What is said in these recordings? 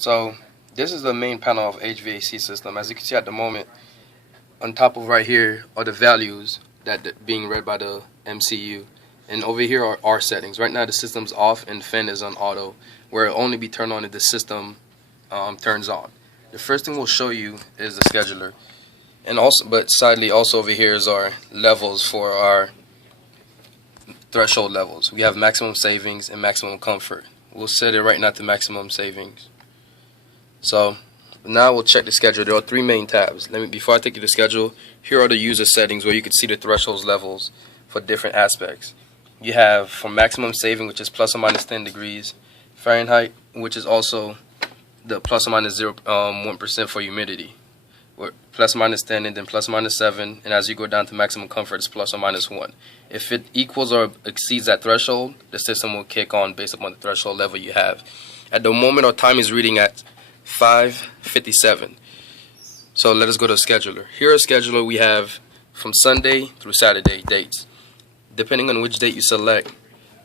So this is the main panel of HVAC system. As you can see at the moment, on top of right here are the values that being read by the MCU. And over here are our settings. Right now the system's off and fan is on auto, where it'll only be turned on if the system turns on. The first thing we'll show you is the scheduler. And also, but sadly, also over here is our levels for our threshold levels. We have maximum savings and maximum comfort. We'll set it right now to maximum savings. So now we'll check the schedule. There are three main tabs. Before I take you to the schedule, here are the user settings where you can see the thresholds levels for different aspects. You have for maximum saving, which is plus or minus 10 degrees Fahrenheit, which is also the plus or minus 1% for humidity. Plus or minus 10 and then plus or minus 7, and as you go down to maximum comfort, it's plus or minus 1. If it equals or exceeds that threshold, the system will kick on based upon the threshold level you have. At the moment, our time is reading at 5:57. So let us go to scheduler. Here is scheduler. We have from Sunday through Saturday dates. Depending on which date you select,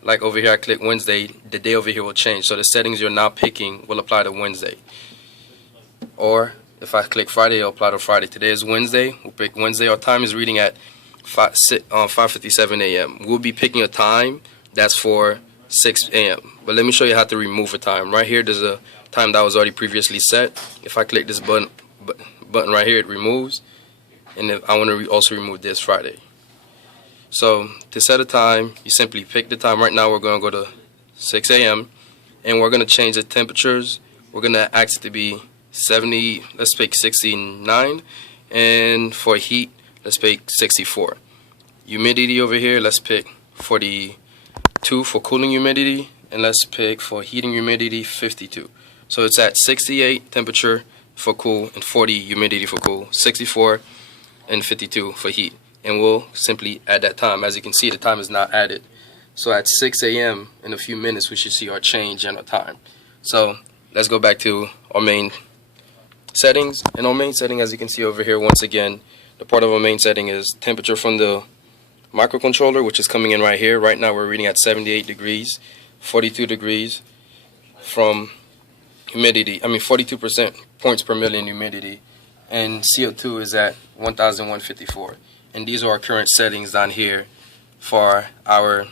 like over here I click Wednesday, the day over here will change. So the settings you're now picking will apply to Wednesday. Or if I click Friday, it'll apply to Friday. Today is Wednesday. We'll pick Wednesday. Our time is reading at 5:57 a.m. We'll be picking a time that's for 6 a.m. But let me show you how to remove a time. Right here, there's a time that was already previously set. If I click this button right here, it removes. And if I want to also remove this Friday. So to set a time, you simply pick the time. Right now, we're going to go to 6 a.m. and we're going to change the temperatures. We're going to ask it to be 70, let's pick 69, and for heat, let's pick 64. Humidity over here, let's pick 42 for cooling humidity, and let's pick for heating humidity 52. So it's at 68 temperature for cool and 40 humidity for cool, 64 and 52 for heat. And we'll simply add that time. As you can see, the time is not added. So at 6 a.m. in a few minutes, we should see our change in our time. So let's go back to our main settings. In our main setting, as you can see over here, once again, the part of our main setting is temperature from the microcontroller, which is coming in right here. Right now we're reading at 78 degrees, 42 degrees from humidity. 42% points per million humidity, and CO2 is at 1,154. And these are our current settings down here for our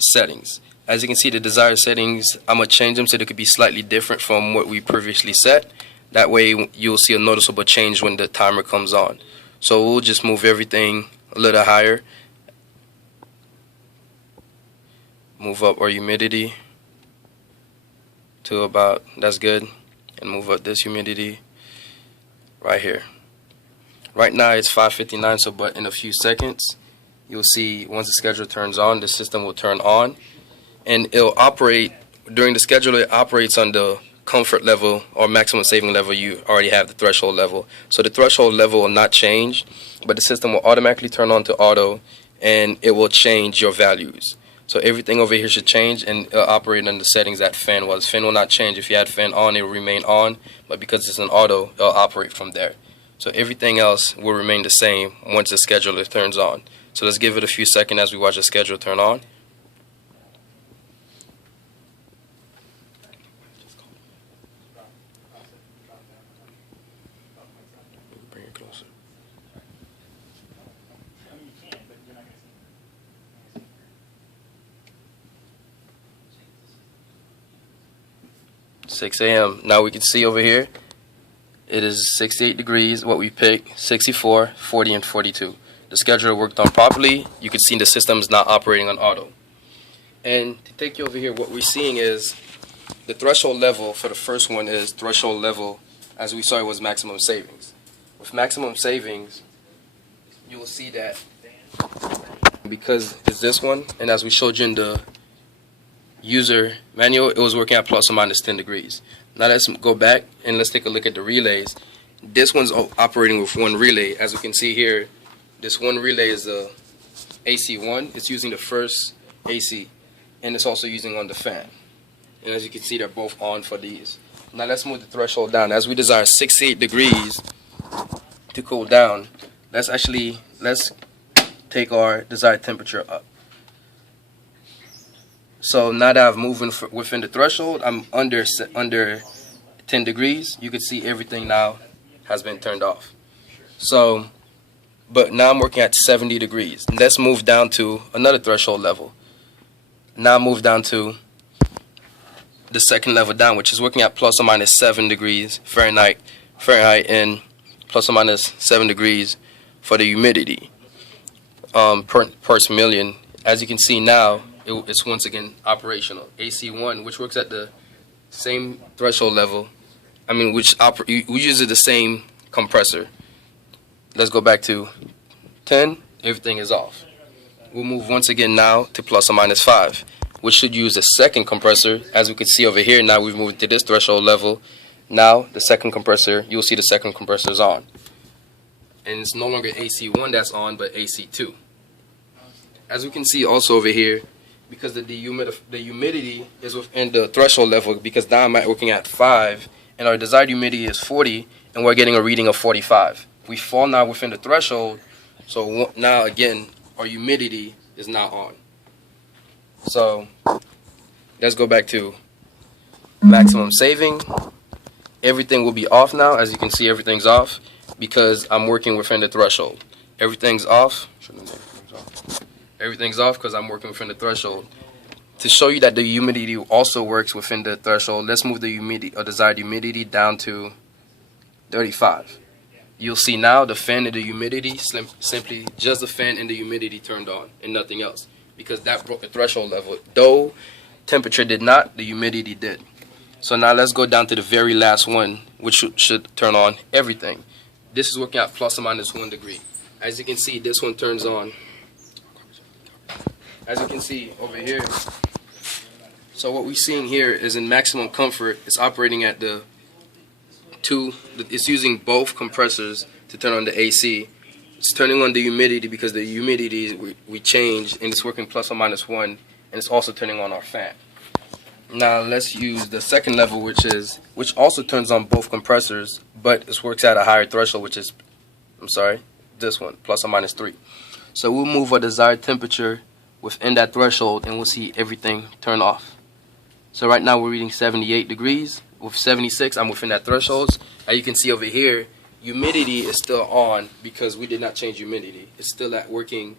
settings. As you can see, the desired settings, I'm going to change them so they could be slightly different from what we previously set. That way you'll see a noticeable change when the timer comes on. So we'll just move everything a little higher. Move up our humidity to about, that's good. And move up this humidity right here. Right now it's 5:59, so but in a few seconds you'll see once the schedule turns on, the system will turn on. And it'll operate, during the schedule, it operates on the comfort level or maximum saving level. You already have the threshold level. So the threshold level will not change, but the system will automatically turn on to auto, and it will change your values. So everything over here should change, and it'll operate on the settings that fan was. Fan will not change. If you had fan on, it will remain on, but because it's an auto, it'll operate from there. So everything else will remain the same once the scheduler turns on. So let's give it a few seconds as we watch the schedule turn on. Bring it closer. "6 a.m. Now we can see over here, it is 68 degrees, what we picked, 64, 40, and 42. The scheduler worked on properly. You can see the system is not operating on auto. And to take you over here, what we're seeing is the threshold level for the first one is threshold level, as we saw it was maximum savings. With maximum savings, you will see that because it's this one, and as we showed you in the user manual, it was working at plus or minus 10 degrees. Now let's go back and let's take a look at the relays. This one's operating with one relay. As we can see here, this one relay is the AC1. It's using the first AC, and it's also using on the fan. And as you can see, they're both on for these. Now let's move the threshold down. As we desire 68 degrees to cool down, let's take our desired temperature up. So now that I've moved within the threshold, I'm under 10 degrees, you can see everything now has been turned off. So, but now I'm working at 70 degrees. Let's move down to another threshold level. Now move down to the second level down, which is working at plus or minus 7 degrees Fahrenheit, and plus or minus 7 degrees for the humidity parts per million. As you can see now, it's once again operational. AC1, which works at the same threshold level, which we use the same compressor. Let's go back to 10. Everything is off. We'll move once again now to plus or minus 5, which should use a second compressor. As we can see over here, now we've moved to this threshold level. Now the second compressor, you'll see the second compressor is on. And it's no longer AC1 that's on, but AC2. As we can see also over here, because the humidity is within the threshold level, because now I'm working at 5, and our desired humidity is 40, and we're getting a reading of 45. We fall now within the threshold, so now again, our humidity is now on. So let's go back to maximum saving. Everything will be off now. As you can see, everything's off because I'm working within the threshold. Everything's off. Everything's off because I'm working within the threshold. To show you that the humidity also works within the threshold, let's move the humidity or desired humidity down to 35. You'll see now the fan and the humidity, simply just the fan and the humidity turned on and nothing else, because that broke the threshold level. Though temperature did not, the humidity did. So now let's go down to the very last one, which should turn on everything. This is working at plus or minus 1 degree. As you can see, this one turns on. As you can see over here, so what we're seeing here is in maximum comfort, it's operating at it's using both compressors to turn on the AC. It's turning on the humidity because the humidity we changed, and it's working plus or minus 1, and it's also turning on our fan. Now let's use the second level, which also turns on both compressors, but it works at a higher threshold, which is, this one, plus or minus 3. So we'll move our desired temperature within that threshold, and we'll see everything turn off. So right now we're reading 78 degrees. With 76, I'm within that threshold. As you can see over here, humidity is still on because we did not change humidity. It's still at working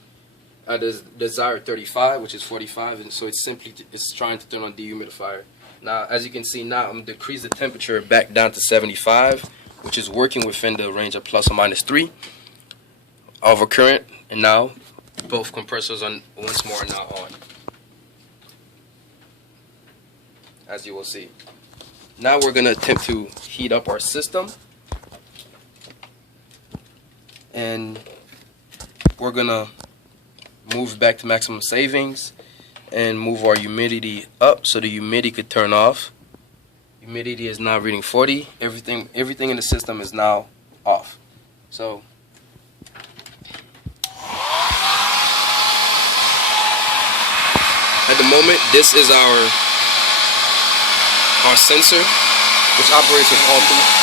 at the desired 35, which is 45, and so it's trying to turn on dehumidifier. Now, as you can see now, I'm decrease the temperature back down to 75, which is working within the range of plus or minus 3 of a current, and now both compressors are once more now on, as you will see. Now we're going to attempt to heat up our system, and we're going to move back to maximum savings and move our humidity up so the humidity could turn off. Humidity is now reading 40. Everything in the system is now off. So at the moment, this is our sensor, which operates with all three.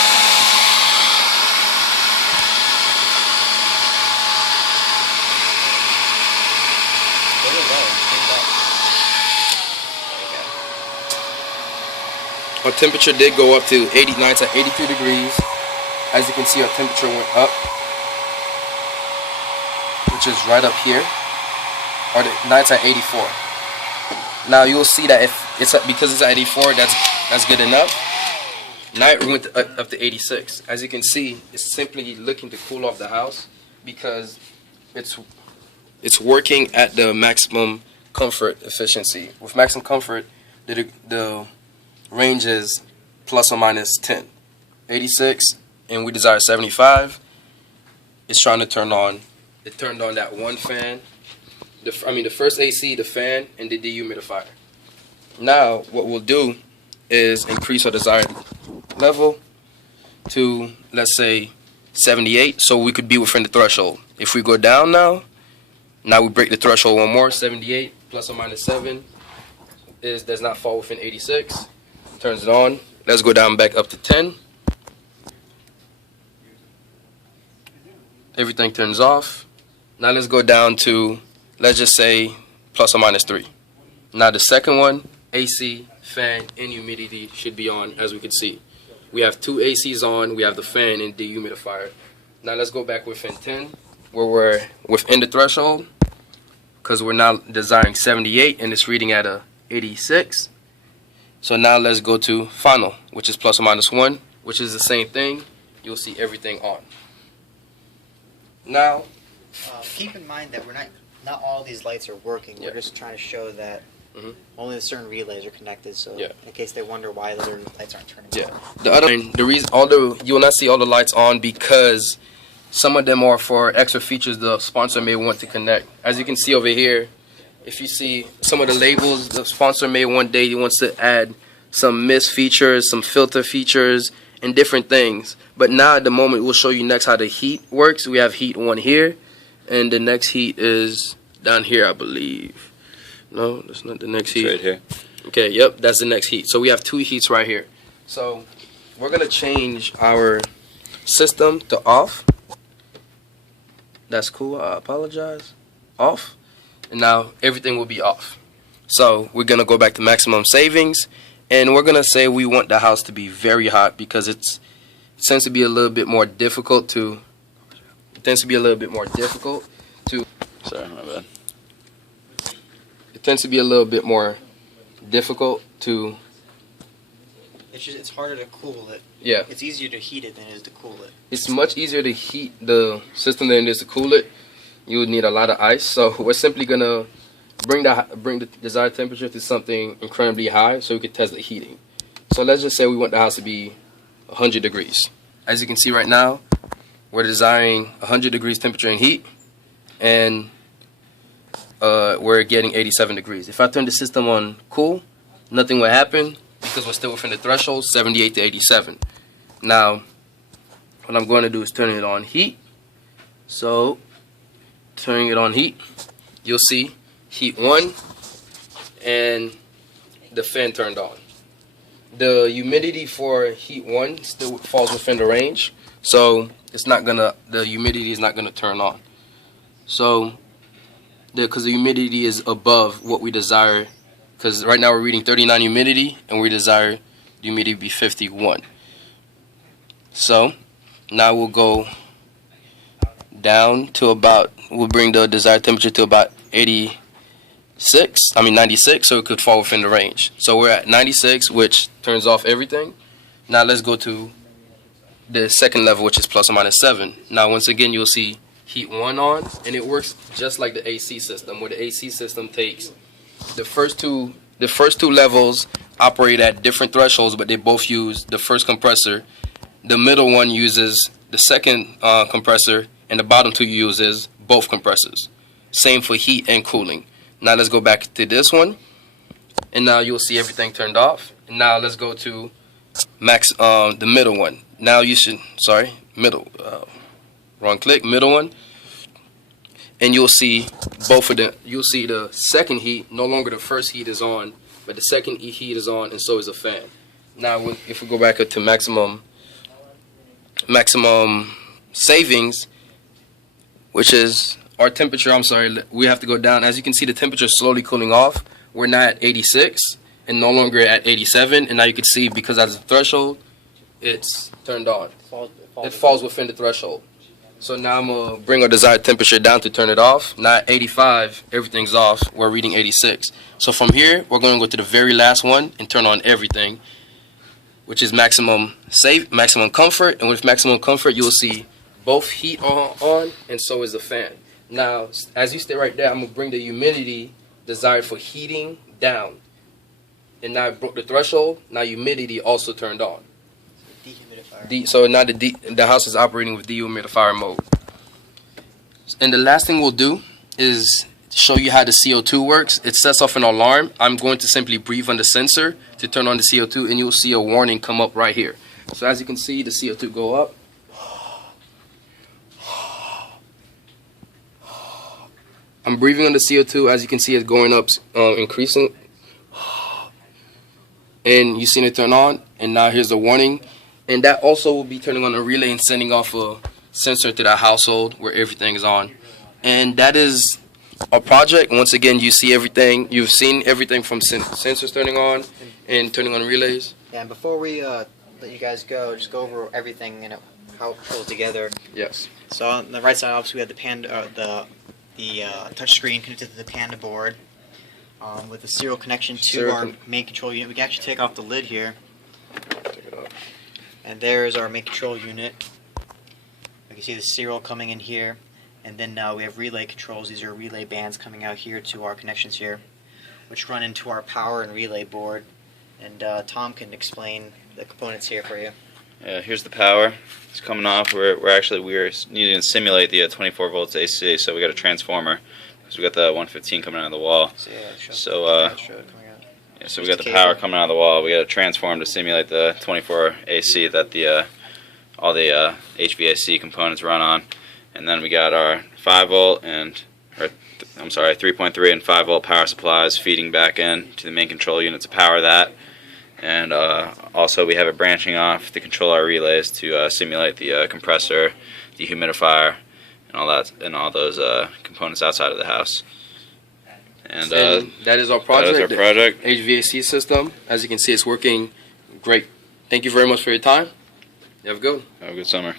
Our temperature did go up to 89 to 82 degrees. As you can see, our temperature went up, which is right up here. Or now it's at 84. Now you'll see that if it's because it's at 84, that's good enough. Now it went up to 86. As you can see, it's simply looking to cool off the house because it's working at the maximum comfort efficiency. With maximum comfort, the range is plus or minus 10. 86, and we desire 75. It's trying to turn on. It turned on that one fan. The first AC, the fan, and the dehumidifier. Now, what we'll do is increase our desired level to, let's say, 78, so we could be within the threshold. If we go down now we break the threshold one more. 78 plus or minus 7 does not fall within 86. Turns it on. Let's go down back up to 10. Everything turns off. Now let's go down to, let's just say, plus or minus 3. Now the second one, AC, fan, and humidity should be on, as we can see. we have 2 ACs on, we have the fan and dehumidifier. Now let's go back within 10, where we're within the threshold, because we're now desiring 78 and it's reading at a 86. So now let's go to final, which is plus or minus 1, which is the same thing. You'll see everything on. Now, keep in mind that not all these lights are working. We're just trying to show that only certain relays are connected. So in case they wonder why the other lights aren't turning on. The reason, although you will not see all the lights on, because some of them are for extra features the sponsor may want to connect. As you can see over here, if you see some of the labels, the sponsor may one day wants to add some mist features, some filter features, and different things. But now at the moment, we'll show you next how the heat works. We have heat 1 here, and the next heat is down here, I believe. No, that's not the next heat. Right here. Okay, yep, that's the next heat. So we have 2 heats right here. So we're going to change our system to off. That's cool. I apologize. Off. And now everything will be off. So we're going to go back to maximum savings. And we're going to say we want the house to be very hot because it tends to be a little bit more difficult to... Sorry, my bad. It tends to be a little bit more difficult to... It's harder to cool it. Yeah. It's easier to heat it than it is to cool it. It's much easier to heat the system than it is to cool it. You would need a lot of ice. So we're simply going to bring the desired temperature to something incredibly high so we can test the heating. So let's just say we want the house to be 100 degrees. As you can see right now, we're desiring 100 degrees temperature and heat, and we're getting 87 degrees. If I turn the system on cool, nothing will happen because we're still within the threshold, 78 to 87. Now, what I'm going to do is turn it on heat. So, turning it on heat, you'll see heat 1 and the fan turned on. The humidity for heat 1 still falls within the range, so the humidity is not gonna turn on. So, because the humidity is above what we desire, because right now we're reading 39 humidity and we desire the humidity to be 51. So now we'll go down to we'll bring the desired temperature to about 96, so it could fall within the range. So we're at 96, which turns off everything. Now let's go to the second level, which is plus or minus 7. Now once again, you'll see heat 1 on, and it works just like the AC system, where the AC system takes the first two levels operate at different thresholds, but they both use the first compressor. The middle one uses the second compressor, and the bottom 2 uses both compressors. Same for heat and cooling. Now let's go back to this one, and now you'll see everything turned off. And now let's go to the middle one. Now middle one, and you'll see both of them. You'll see the second heat, no longer the first heat is on, but the second heat is on, and so is the fan. Now if we go back up to maximum savings, which is our temperature, we have to go down. As you can see, the temperature is slowly cooling off. We're now at 86 and no longer at 87, and now you can see, because as a threshold, it's turned on. It falls within the threshold. So now I'm going to bring our desired temperature down to turn it off. Now at 85, everything's off. We're reading 86. So from here, we're going to go to the very last one and turn on everything, which is maximum comfort. And with maximum comfort, you'll see both heat on, and so is the fan. Now, as you stay right there, I'm going to bring the humidity desired for heating down. And now I broke the threshold. Now humidity also turned on. So now the house is operating with dehumidifier mode. And the last thing we'll do is show you how the CO2 works. It sets off an alarm. I'm going to simply breathe on the sensor to turn on the CO2, and you'll see a warning come up right here. So as you can see, the CO2 go up. I'm breathing on the CO2. As you can see, it's going up, increasing. And you've seen it turn on, and now here's the warning. And that also will be turning on a relay and sending off a sensor to that household where everything is on. And that is a project. Once again, you see everything. You've seen everything from sensors turning on and turning on relays. Yeah, and before we let you guys go, just go over everything and how it pulls together. Yes. So on the right side, obviously, we have the touch screen connected to the Panda board with the serial connection to our main control unit. We can actually take off the lid here. Take it off. And there's our main control unit. You can see the serial coming in here. And then we have relay controls. These are relay bands coming out here to our connections here, which run into our power and relay board. And Tom can explain the components here for you. Yeah, here's the power. It's coming off. We're needing to simulate the 24 volts AC, so we got a transformer. So we got the 115 coming out of the wall. So we got the power coming out of the wall. We got to transform to simulate the 24 AC that all the HVAC components run on, and then we got our 3.3 and 5 volt power supplies feeding back in to the main control unit to power that. And also we have it branching off to control our relays to simulate the compressor, dehumidifier, and all that, and all those components outside of the house. And that is our project. That is our project. HVAC system. As you can see, it's working great. Thank you very much for your time. You have a good one. Have a good summer.